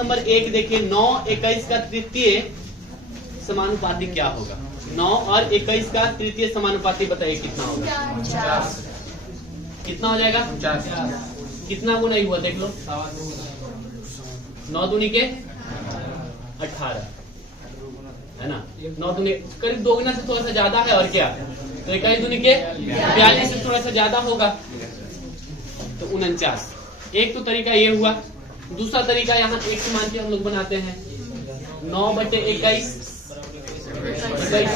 Number 1 देखिए, 9 21 का तृतीय समानुपाती क्या होगा? 9 और 21 का तृतीय समानुपाती बताइए कितना होगा? कितना हो जाएगा? 50। कितना गुना ही हुआ देख लो, 9 दूनी के 18 है ना, 9 दूनी करीब 2 गुना से थोड़ा सा ज्यादा है, और क्या तो 21 दूनी के 42 से थोड़ा सा ज्यादा होगा, तो 49। एक तो तरीका ये हुआ। दूसरा तरीका यहाँ एक मान के हम लोग बनाते हैं, 9 बटे 21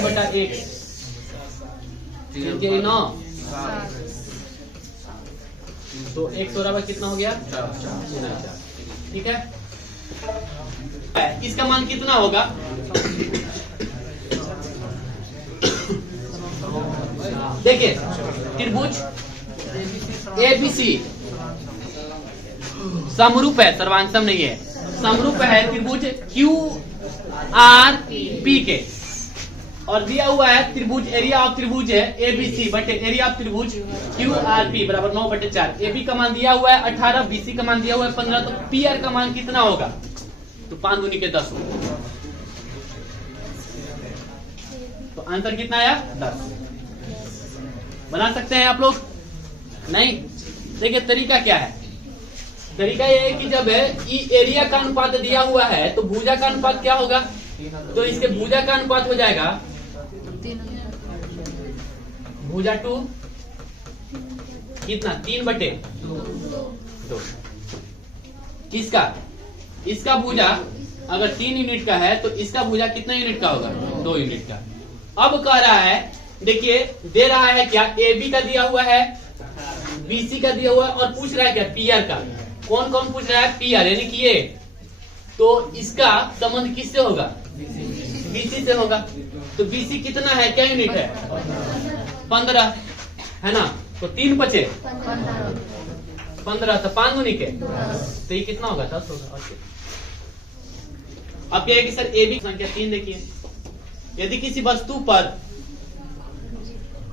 बटा 1 9, तो 1 बराबर कितना हो गया? 49। ठीक है, इसका मान कितना होगा? देखिए त्रिभुज ABC समरूप है, सर्वांशम नहीं है, समरूप है त्रिभुज QRP के, और दिया हुआ है त्रिभुज, एरिया ऑफ त्रिभुज है ABC बटे एरिया ऑफ त्रिभुज QRP बराबर 9 बटे 4। AB का मान दिया हुआ है 18, BC का मान दिया हुआ है 15, तो PR का मान कितना होगा? तो 5 दूनी के 10 होगा, तो आंसर कितना आया? 10। बना सकते हैं आप लोग? नहीं। देखिए तरीका क्या है, तरीका ये है कि जब एरिया का अनुपात दिया हुआ है तो भुजा का अनुपात क्या होगा? तो इसके भुजा का अनुपात हो जाएगा भुजा 2 कितना? 3 बटे 2। किसका? इसका भुजा अगर 3 यूनिट का है तो इसका भुजा कितना यूनिट का होगा? 2 यूनिट का। अब कह रहा है, देखिए दे रहा है क्या? AB का दिया हुआ है, BC का दिया हुआ है, और पूछ रहा है क्या? PR का। कौन कौन पूछ रहा है? PR यानी कि ये, तो इसका संबंध किससे होगा? BC से होगा। तो BC कितना है? क्या यूनिट है? 15 है ना, तो 3 बचे 15, तो 5 दूनी के, तो ये कितना होगा? 10 होगा। अब क्या है कि सर AB संख्या 3 देखिए, यदि किसी वस्तु पर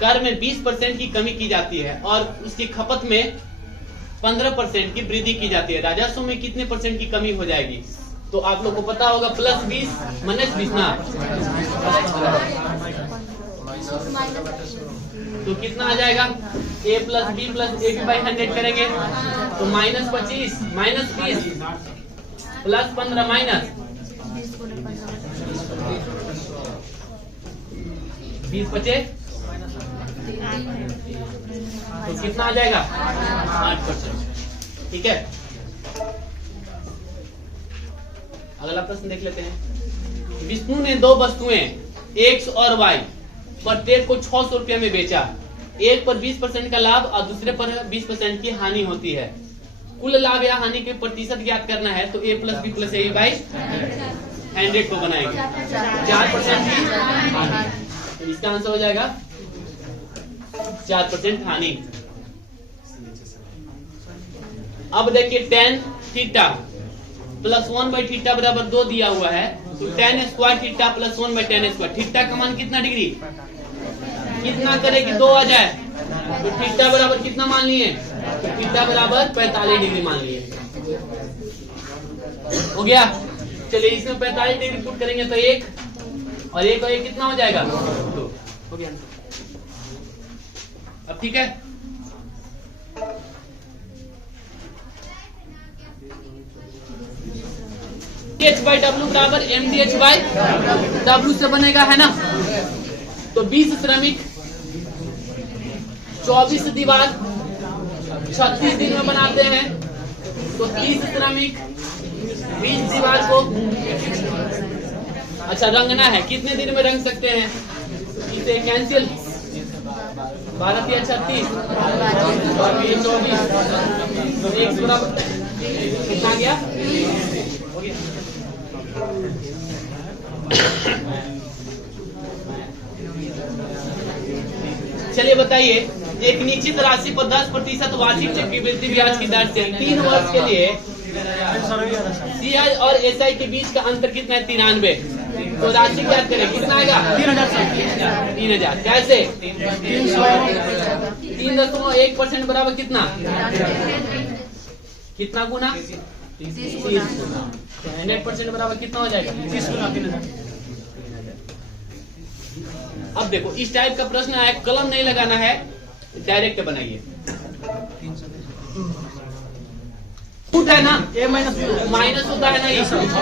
कर में 20% की कमी की जाती है और उसकी खपत में 15% की वृद्धि की जाती है, राजस्व में कितने % की कमी हो जाएगी? तो आप लोग को पता होगा +20 -20 ना, तो कितना आ जाएगा? A + B + AB/100 करेंगे तो -25 -20 +15 -20 बचे, तो कितना आ जाएगा? 8%। ठीक है, अगला प्रश्न देख लेते हैं। विष्णु ने 2 वस्तुएं X और Y प्रत्येक को 600 रुपये में बेचा। एक पर 20% का लाभ और दूसरे पर 20% की हानि होती है। कुल लाभ या हानि के प्रतिशत ज्ञात करना है, तो A + B + AB/100 को बनाएंगे। 4% की हानि, तो इसका आंसर हो जाएगा 4% हानि। अब देखिए tan थीटा +1/θ बराबर 2 दिया हुआ है, तो tan² थीटा +1/tan²। थीटा का मान कितना डिग्री? कितना करे कि 2 आ जाए, तो थीटा बराबर कितना मान लिए? तो थीटा बराबर 45 डिग्री मान लिए। हो गया। चलिए इसमें 45 डिग्री पुट करेंगे तो 1 और 1 और 1 कितना हो जाएगा? 2। हो गया। अब ठीक है, H/W बराबर MDH/W से बनेगा, है ना। तो 20 श्रमिक 24 दीवार 36 दिन में बनाते हैं, तो 30 श्रमिक 20 दीवार को अच्छा रंगना है। कितने दिन में रंग सकते हैं? इसे कैंसिल, 12 × 36 और 24, 1 बराबर कितना गया? चलिए बताइए, एक निश्चित राशि पर 10% वार्षिक चक्रवृद्धि ब्याज की दर से 3 वर्ष के लिए CI और SI के बीच का अंतर कितना है? 93। तो राशि क्या करें? कितना आएगा? 3000। कैसे? 3.1% बराबर कितना? कितना गुना? 30 गुना। तो 100% बराबर कितना हो जाएगा? 30,000। अब देखो इस टाइप का प्रश्न है, कलम नहीं लगाना है, डायरेक्ट बनाइए। फुट है ना, ए माइनस होता है ना ये, 50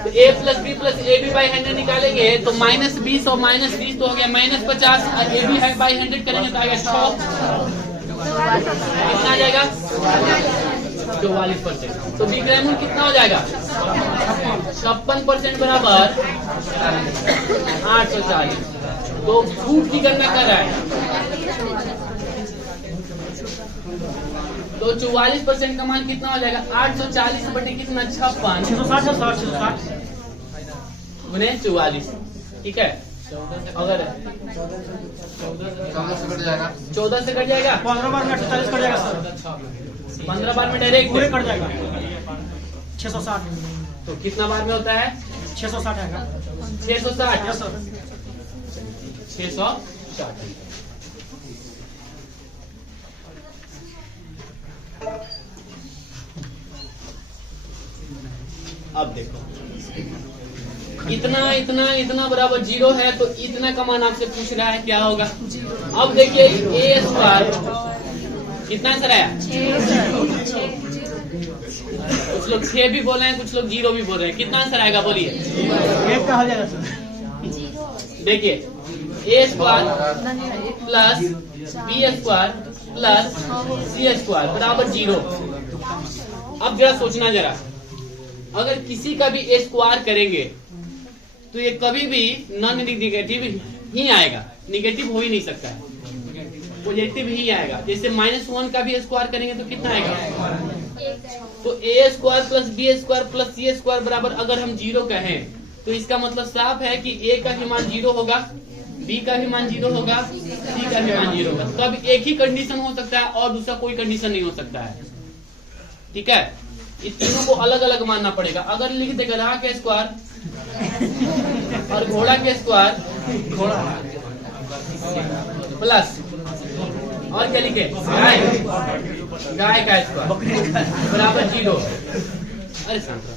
तो a plus B plus A B by 100 निकालेंगे तो -20 और -20 तो हो गया -50 और ए बी बाई 100 करेंगे तो आएगा 6। कितना आ जाएगा? 44%। तो बी ग्रामर कितना हो जाएगा? 56% बराबर 840। तो फूट की गणना कर रहा है, तो 44% का मान कितना हो जाएगा? 840 बटे कितना? 56 660 गुने 44। ठीक है, अगर 14 से कट जाएगा, 15 बार में 48 कट जाएगा सर। 15 बार में डायरेक्ट पूरे कट जाएगा 660। तो कितना बार में होता है? 660 आएगा। 660। Yes sir. 660। अब देखो इतना इतना इतना बराबर 0 है, तो इतना का मान आपसे पूछ रहा है क्या होगा? अब देखिए ए स्क्वायर कितना आंसर आया? कुछ लोग 6 भी बोल रहे हैं, कुछ लोग 0 भी बोल रहे हैं। कितना आंसर आएगा बोलिए? 1 का हो जाएगा सर। देखिए A square plus B square plus C square बराबर 0। अब जरा सोचना जरा, अगर किसी का भी ए स्क्वायर करेंगे तो ये कभी भी नॉन निगेटिव ही आएगा, निगेटिव हो ही नहीं सकता है, पॉजिटिव ही आएगा। जैसे -1 का भी स्क्वायर करेंगे तो कितना आएगा? तो A square plus B square plus C square बराबर अगर हम 0 कहें तो इसका मतलब साफ है कि ए का भी मान 0 होगा, बी का भी मान 0 होगा, सी का भी मान 0 होगा। तो अब एक ही कंडीशन हो सकता है और दूसरा कोई कंडीशन नहीं हो सकता है। ठीक है, इस तीनों को अलग अलग मानना पड़ेगा। अगर लिख दे गधा के स्क्वायर और घोड़ा के स्क्वायर प्लस और क्या लिखे? गाय का स्क्वायर बराबर 0। अरे शांत रहो।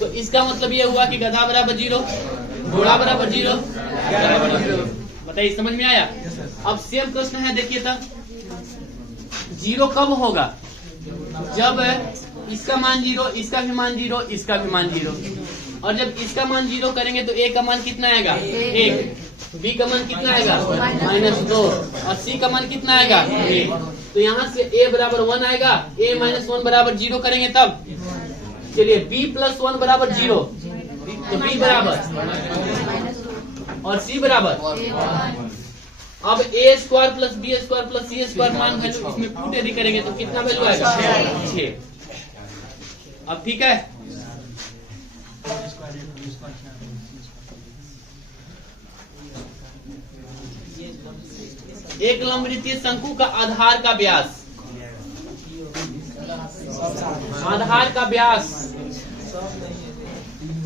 तो इसका मतलब ये हुआ कि गधा बराबर 0, घोड़ा बराबर 0, बराबर 0। बताइए समझ में आया? अब सेम प्रश्न है, देखिए तब 0 कब होगा? जब इसका मान 0, इसका भी मान 0, इसका भी मान 0। और जब इसका मान 0 करेंगे तो ए का मान कितना आएगा? 1। बी का मान कितना आएगा? -2। और सी का मान कितना आएगा? 1। तो यहाँ से a बराबर 1 आएगा, a -1 बराबर 0 करेंगे तब चलिए b + 1 बराबर 0, तो b बराबर और c बराबर। अब a square plus B square plus C square मान वैल्यू इसमें पुट यदि करेंगे तो कितना वैल्यू आएगा? 6। अब ठीक है, एक लंबवृत्तीय शंकु का आधार का व्यास, आधार का व्यास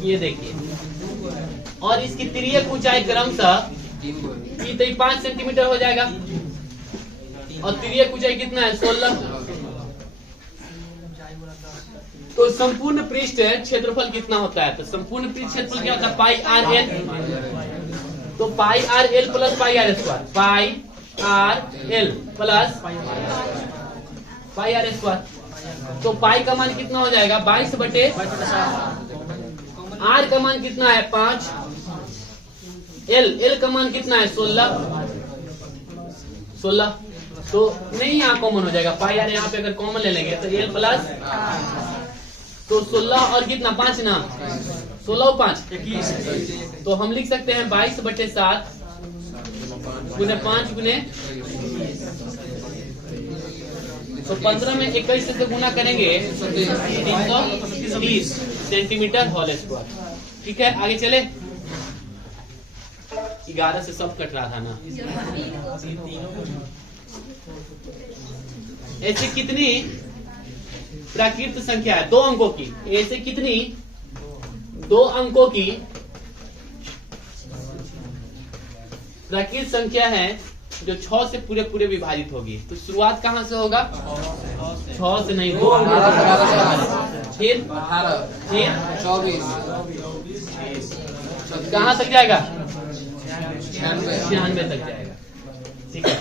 ये देखिए, और इसकी तिर्यक ऊंचाई क्रमशः 5 सेंटीमीटर हो जाएगा और तिर्यक ऊंचाई कितना है? 16। तो संपूर्ण पृष्ठ क्षेत्रफल कितना होता है? तो संपूर्ण पृष्ठ क्षेत्रफल क्या होता है? Pi R L. तो pi R L plus pi R square, pi R L plus pi R square. तो पाई का मान कितना हो जाएगा? 22 बटे आर का मान कितना है? 5। एल का मान कितना है? 16। तो नहीं यहाँ कॉमन हो जाएगा, पाई आर यहाँ पे अगर कॉमन ले लेंगे तो एल प्लस, तो 16 और कितना? 5 ना, 16 और 5 21। तो हम लिख सकते हैं 22 बटे 7 गुने 5 गुने, तो 15 में 21 से गुना करेंगे 330 सेंटीमीटर होल स्क्वायर। ठीक है, आगे चले। 11 से सब कट रहा था ना। ऐसे कितनी प्राकृत संख्या है? 2 अंकों की। ऐसे कितनी 2 अंकों की प्राकृत संख्या है जो 6 से पूरे पूरे विभाजित होगी। तो शुरुआत कहाँ से होगा? 6 से नहीं, 2 फिर 24 कहाँ तक जाएगा? 96 तक जाएगा। ठीक है,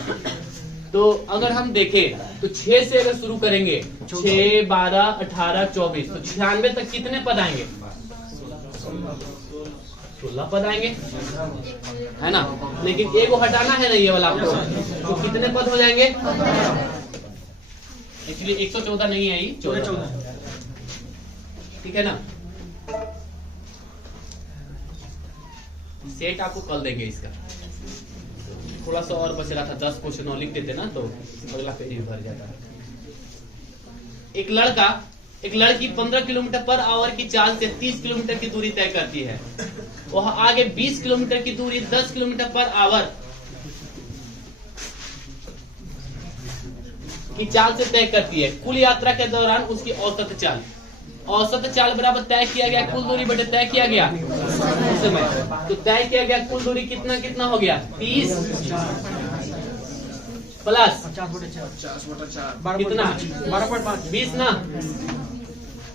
तो अगर हम देखें तो 6 से अगर शुरू करेंगे, 6, 12, 18, 24, तो 96 तक कितने पद आएंगे? 16 पद आएंगे, है ना। लेकिन एगो हटाना है ना, ये वाला आपको, तो कितने पद हो जाएंगे? एक्चुअली 114 नहीं है, ये 14। ठीक है ना। सेट आपको कल देंगे इसका, थोड़ा सा और बच रहा था, 10 क्वेश्चन और लिख देते ना तो अगला पेज भी भर जाता है। एक लड़की 15 किलोमीटर पर आवर की चाल से 30 किलोमीटर की दूरी तय करती है। वह आगे 20 किलोमीटर की दूरी 10 किलोमीटर पर आवर की चाल से तय करती है। कुल यात्रा के दौरान उसकी औसत चाल बराबर तय किया गया कुल दूरी बटे तय किया गया समय। तो तय किया गया कुल दूरी कितना हो गया? 30 प्लस 50/4 कितना? 12.5 20 ना।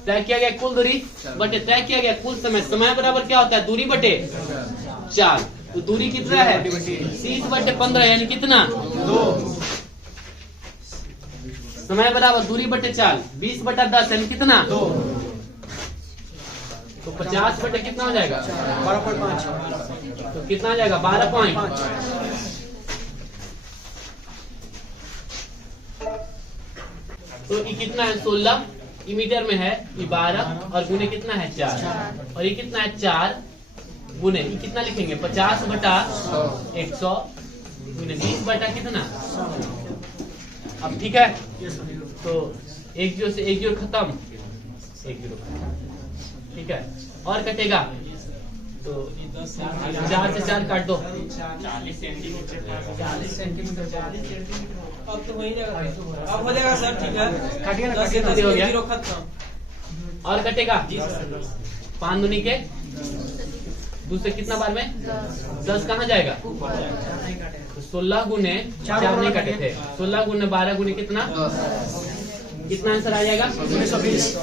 तय किया गया कुल दूरी बटे तय किया गया कुल समय। समय बराबर क्या होता है? दूरी बटे चाल। तो दूरी कितना है? 30/15 यानी कितना? 2। समय बराबर दूरी बटे चाल 20/10 यानी कितना? 2। तो 50 बटे कितना हो जाएगा? 12.5। तो कितना आ जाएगा? 12.5। तो ये कितना है? 16 ये मीटर में है, ये 12 और गुने कितना है? 4। और ये कितना है? 4 गुने ये कितना लिखेंगे? 50/100 गुने 20 कितना? अब ठीक है, तो 1 0 से 1 0 खत्म, 1 0 ठीक है। और कटेगा तो 4 से 4 काट दो, 40 सेंटीमीटर। अब तो वही जाएगा, अब हो जाएगा सर। ठीक है, काटिए ना, 10 से काटिए 10 हो गया। 0 खत्म। और कटेगा 5 दूनी के दूसरे कितना बार में? 10 कहाँ जाएगा? तो 16 गुने 4 नहीं कटे थे, 16 गुने 12 गुने कितना? कितना आंसर आ जाएगा? 1920।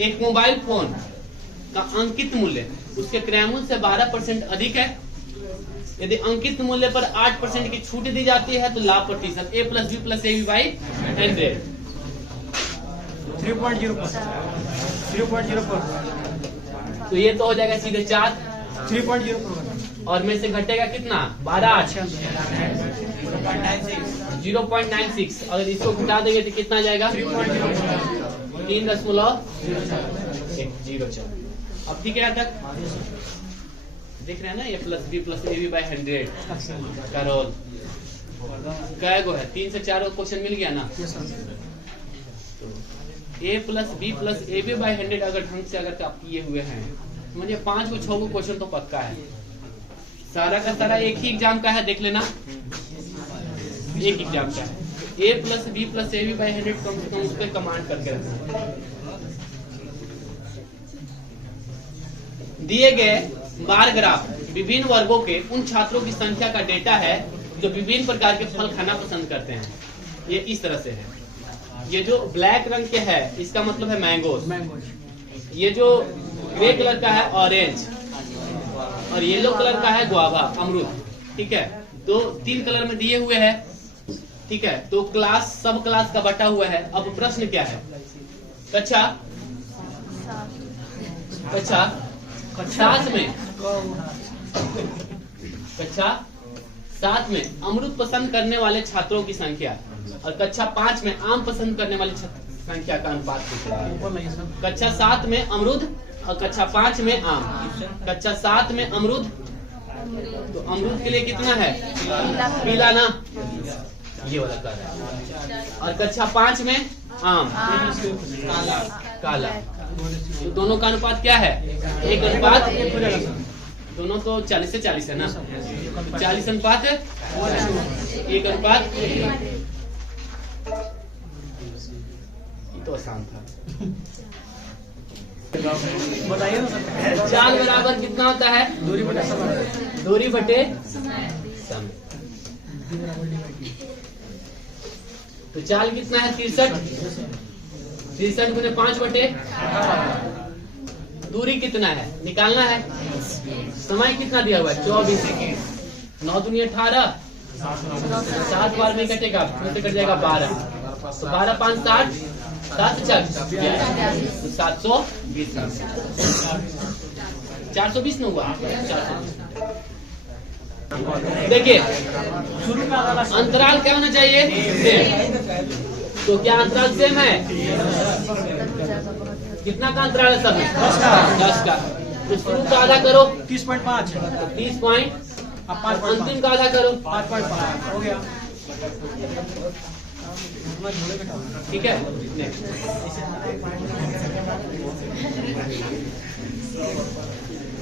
एक मोबाइल फोन का अंकित मूल्य उसके क्रय मूल्य से 12% अधिक है। यदि अंकित मूल्य पर 8% की छूट दी जाती है तो लाभ प्रतिशत A + B + AB by 100। 3.04। तो ये तो हो जाएगा सीधे 4 3.04 और में से घटेगा कितना? 12 0.96। अगर इसको घटा देंगे तो कितना जाएगा? 3.04। अब ठीक है यहाँ तक देख रहे हैं ना? ये + B + AB by 100 का रोल क्या गो है? 3 से 4 क्वेश्चन मिल गया ना। A + B + AB by 100 अगर ढंग से अगर आप किए हुए हैं मुझे 5 को 6 को क्वेश्चन तो पक्का है। सारा का सारा एक ही एग्जाम का है, देख लेना, एक एग्जाम का है। A + B + AB by 100 कम से कम उस पर कमांड करके रखना। दिए गए बार ग्राफ विभिन्न वर्गों के उन छात्रों की संख्या का डेटा है जो विभिन्न प्रकार के फल खाना पसंद करते हैं। ये इस तरह से है। ये जो ब्लैक रंग के है इसका मतलब है मैंगोज। ये जो ग्रे कलर का है ऑरेंज और येलो कलर का है गुआवा, अमरूद। ठीक है, तो 3 कलर में दिए हुए हैं। ठीक है, तो क्लास सब क्लास का बटा हुआ है। अब प्रश्न क्या है? कक्षा 7 में अमरूद पसंद करने वाले छात्रों की संख्या और कक्षा 5 में आम पसंद करने वाले संख्या का अनुपात पूछ रहा है। कक्षा 7 में अमरूद और कक्षा 5 में आम। कक्षा 7 में अमरूद, तो अमरूद के लिए कितना है? पीला ना, ये वाला काला। और कक्षा 5 में आम काला। तो दोनों का अनुपात क्या है? 1 अनुपात, दोनों तो 40 से 40 है ना, 40 अनुपात 1 अनुपात। ये तो आसान था। बताइए ना सर। चाल बराबर कितना होता है? दूरी बटा समय। दूरी बटे समय। तो चाल कितना है? 63। 63 गुने 5 बटे। दूरी कितना है निकालना है। समय कितना दिया हुआ है? 24 सेकेंड। 9 दूनी 18, 7 बार नहीं कटेगा, फिर से कट जाएगा 12। तो 12 5 60, 7 4 720। 420 में हुआ। 420। देखिए अंतराल क्या होना चाहिए? सेम। तो क्या अंतराल सेम है? कितना का अंतराल है सब? 10 का। तो शुरू का आधा करो 30.5। 30 पॉइंट, अब 5.5। अंतिम का आधा करो 5.5 हो गया। ठीक है। नेक्स्ट।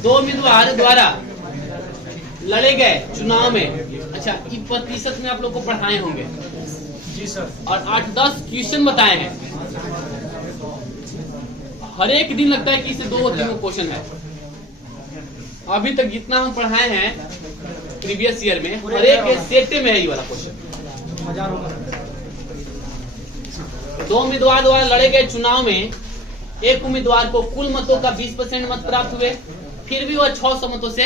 दो उम्मीदवार द्वारा लड़े गए चुनाव में, अच्छा इस प्रतिशत में आप लोग को पढ़ाए होंगे जी सर। और 8-10 क्वेश्चन बताए हैं। हर एक दिन लगता है कि इसे 2-3 क्वेश्चन है। अभी तक जितना हम पढ़ाए हैं प्रीवियस ईयर में, हर एक सेट में है ये वाला क्वेश्चन। 1000 होगा। दो उम्मीदवार द्वारा लड़े गए चुनाव में एक उम्मीदवार को कुल मतों का 20% मत प्राप्त हुए, फिर भी वह 600 मतों से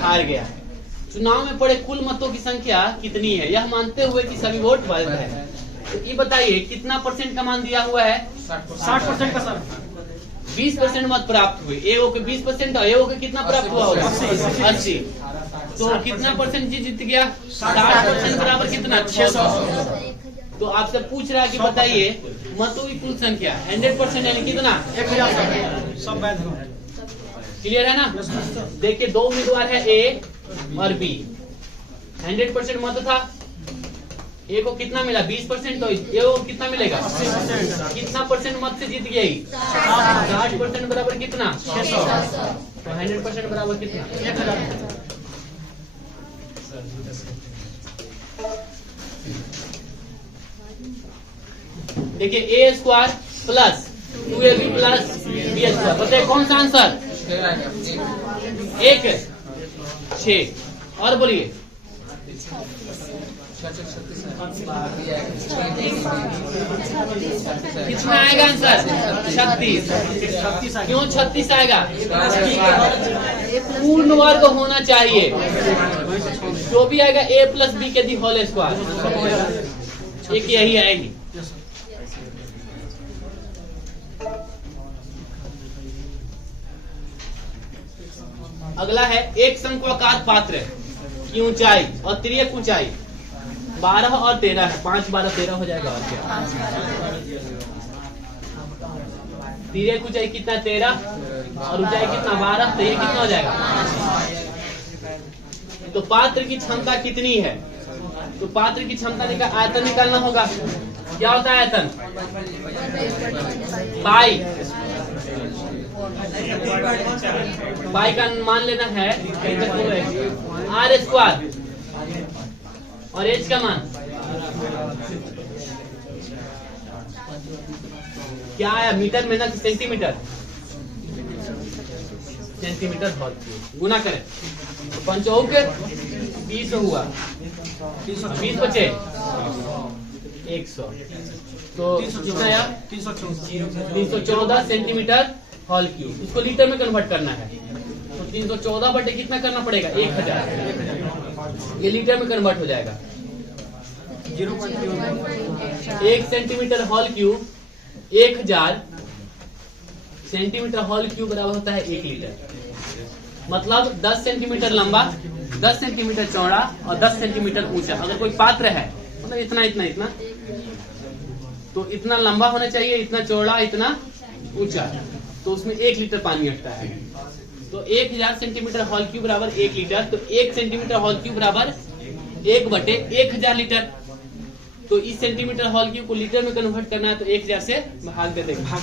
हार गया। चुनाव में पड़े कुल मतों की संख्या कितनी है, यह मानते हुए कि सभी वोट वैध है। तो ये बताइए कितना परसेंट का मान दिया हुआ है? 60% का सर। 20% मत प्राप्त हुए। ए के 20% और ए के कितना प्राप्त हुआ होगा? 80। तो कितना परसेंट जीत गया? 60% बराबर कितना? 600। तो आपसे पूछ रहा है कि बताइए मतों की कुल संख्या 100% यानी कितना? 1000 सब वैध हो। क्लियर है ना? देखिए दो उम्मीदवार है ए और बी। 100% मत था। ए को कितना मिला? 20%। तो ए को कितना मिलेगा? 80%। कितना परसेंट मत से जीत गया? 60% बराबर कितना? 600। तो 100% बराबर कितना? 1000। देखिए A square plus 2ab plus B square, बताइए कौन सा आंसर? 1 6। और बोलिए कितना आएगा आंसर? 36। क्यों 36 आएगा? पूर्ण वर्ग होना चाहिए। जो भी आएगा a प्लस बी के दी होल स्क्वायर, एक यही आएगी। अगला है एक शंक्वाकार पात्र की ऊंचाई और तिर्यक ऊंचाई 12 और 13 है। 5 12 13 हो जाएगा। और क्या तिर्यक ऊंचाई कितना? 13 और ऊंचाई कितना? 12। तो ये कितना हो जाएगा? तो पात्र की क्षमता कितनी है? तो पात्र की क्षमता निकाल, आयतन निकालना होगा। क्या होता है आयतन? पाई। पाई का मान लेना है आर स्क्वायर और एच का मान क्या आया? मीटर में ना सेंटीमीटर? सेंटीमीटर हॉल गुना करें तो 5 20 हुआ। 20 बचे 100। तो कितना आया? 314 सेंटीमीटर हॉल क्यूब। इसको लीटर में कन्वर्ट करना है तो 314 बटे कितना करना पड़ेगा? 1000। ये लीटर में कन्वर्ट हो जाएगा। 1 centimetre hall cube 1000 centimetre hall cube बराबर होता है 1 लीटर। मतलब 10 सेंटीमीटर लंबा, 10 सेंटीमीटर चौड़ा और 10 सेंटीमीटर ऊंचा। अगर कोई पात्र है मतलब इतना इतना इतना, तो इतना लंबा होना चाहिए, इतना चौड़ा, इतना ऊंचा, तो उसमें 1 लीटर पानी हटता है। तो 1000 सेंटीमीटर हॉल क्यूब बराबर 1 लीटर। तो 1 सेंटीमीटर हॉल क्यूब बराबर 1/1000 लीटर। तो इस सेंटीमीटर हॉल क्यूब को लीटर में कन्वर्ट करना है तो 1000 से भाग दे देगा।